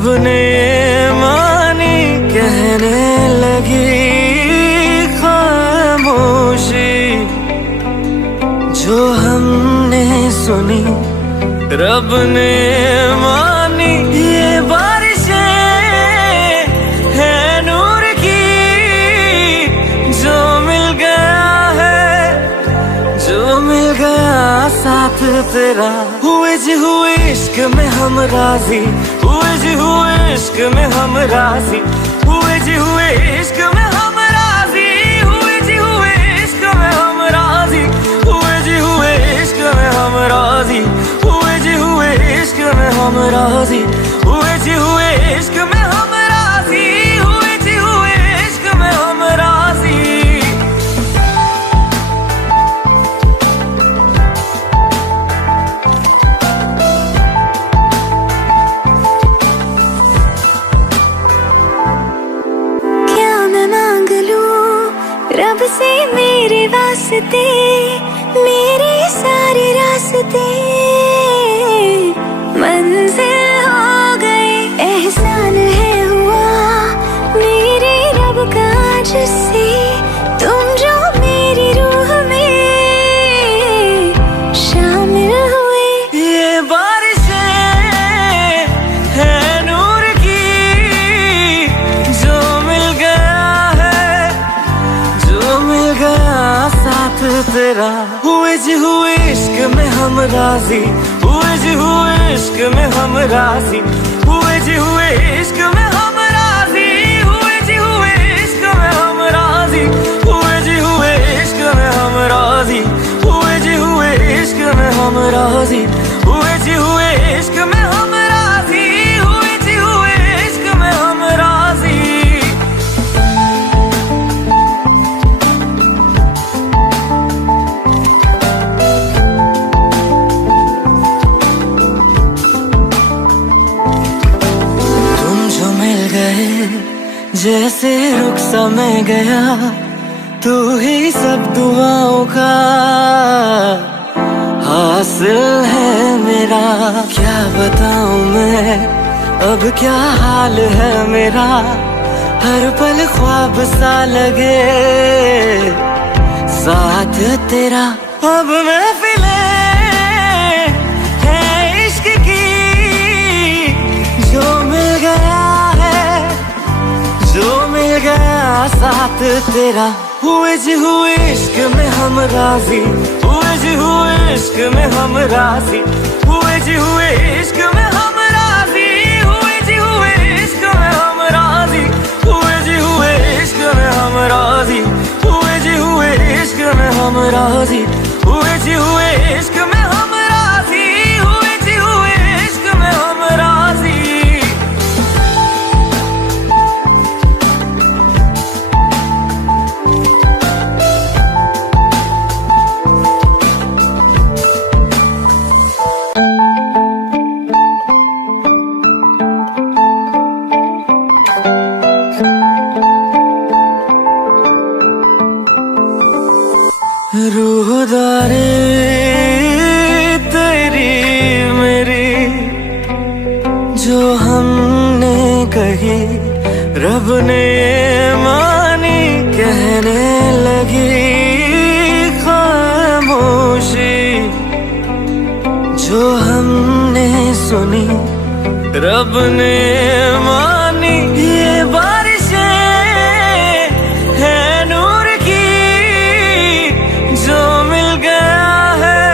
रब ने मानी कहने लगी खामोशी, जो हमने सुनी रब ने मानी। ये बारिशें है नूर की, जो मिल गया है, जो मिल गया साथ तेरा। हुए जी हुए इश्क में हम राजी, हुए जी हुए इश्क में हम राजी, हुए जी हुए इश्क में हम राजी, हुए जी हुए इश्क में हम राजी, हुए जी हुए इश्क में हम राजी, हुए जी हुए इश्क में हम राजी, हुए जी हुए इश्क में हम राजी, हुए जी हुए इश्क में हम राजी। रब से मेरे वास्ते, मेरे सारे रास्ते मंजिल हो गए। एहसान है हुआ मेरे रब का जिससे, तुम जो मेरी रूह में शामिल हुए। ये बारिशें है नूर की, जो मिल गया है, जो मिल गया साथ तेरा। हुए जी हुए इश्क में हम राजी, हुए जी हुए इश्क में हम राजी, हुए जी हुए इश्क में हम राजी, हुए जी हुए इश्क में हम राजी, हुए जी हुए इश्क में हम राजी, हुए जी हुए इश्क में हम राजी, हुए जी हुए इश्क में हम राजी, हुए जी हुए इश्क में हम राजी। जैसे रुख सा मैं गया, तू ही सब दुआओं का हासिल है मेरा। क्या बताऊं मैं अब क्या हाल है मेरा, हर पल ख्वाब सा लगे साथ तेरा। अब महफिलें है इश्क की, जो मिल गया है, जो मिल गया साथ तेरा। हुए जी हुए इश्क में हम राजी, हुए जी हुए इश्क में हम राजी, हुए जी हुए इश्क में हम राजी, हुए जी हुए इश्क में हम राजी, हुए जी हुए इश्क में हम राजी, हुए जी हुए इश्क में हम राजी, हुए जी हुए इश्क में हम राजी, हुए जी हुए इश्क में हम राजी। रूहदारी तेरी मेरी, जो हमने कही रब ने मानी कहने लगी खामोशी, जो हमने सुनी रब ने मानी। ये बारिशें है नूर की, जो मिल गया है,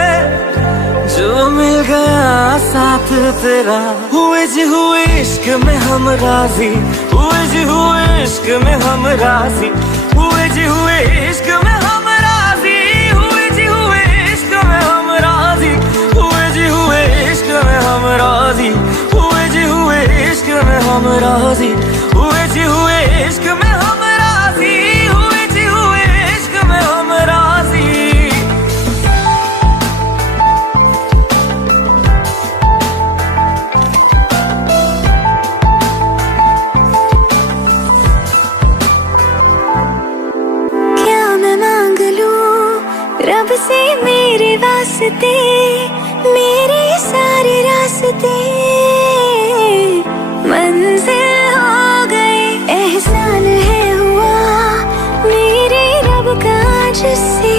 जो मिल गया साथ तेरा। हुए जी हुए इश्क में हम राजी, हुए जी हुए इश्क में हम राजी, हुए जी हुए इश्क में हम राजी, हुए जी हुए इश्क में हम राजी, हुए जी हुए इश्क में हम राजी, हुए जी हुए इश्क में हम राजी, हुए जी हुए इश्क में हम राजी, हुए जी हुए इश्क में हम राजी। रब से मेरे वास्ते, मेरे सारे रास्ते मंजिल हो गई, एहसान है हुआ मेरे रब का जिससे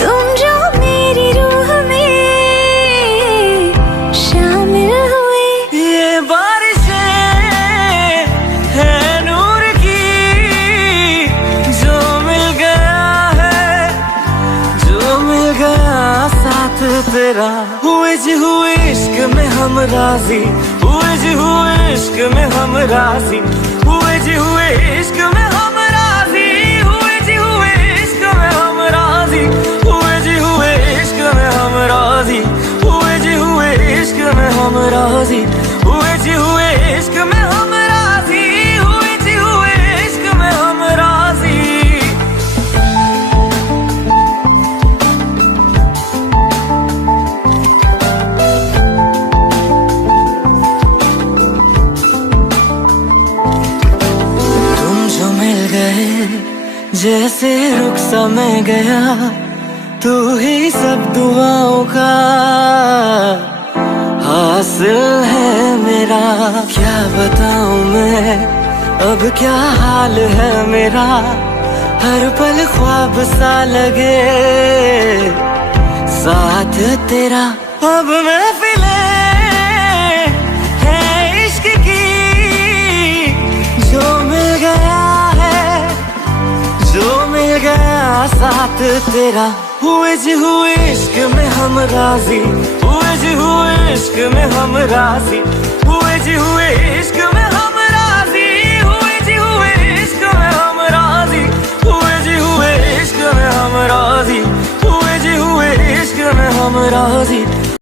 तुम जो मेरी रूह में शामिल हुए। ये बारिशें है नूर की, जो मिल गया है, जो मिल गया साथ तेरा। हुए जी हुए इश्क में हम राजी, हुए जी हुए इश्क में हम राजी, हुए जी हुए इश्क में हम राजी, हुए जी हुए इश्क में हम राजी, हुए जी हुए इश्क में हम राजी, हुए जी हुए इश्क में हम राजी, हुए जी हुए इश्क में हम राजी, हुए जी हुए इश्क में हम राजी। तुम जो मिल गए जैसे रुख सा मैं गया, तू ही सब दुआओं का हासिल है मेरा। क्या बताऊं मैं अब क्या हाल है मेरा, हर पल ख्वाब सा लगे साथ तेरा। अब महफिलें है इश्क की, जो मिल गया है, जो मिल गया साथ तेरा। हुए जी हुए इश्क में हम राजी, हुए जी हुए इश्क में हम राजी, हुए जी हुए इश्क में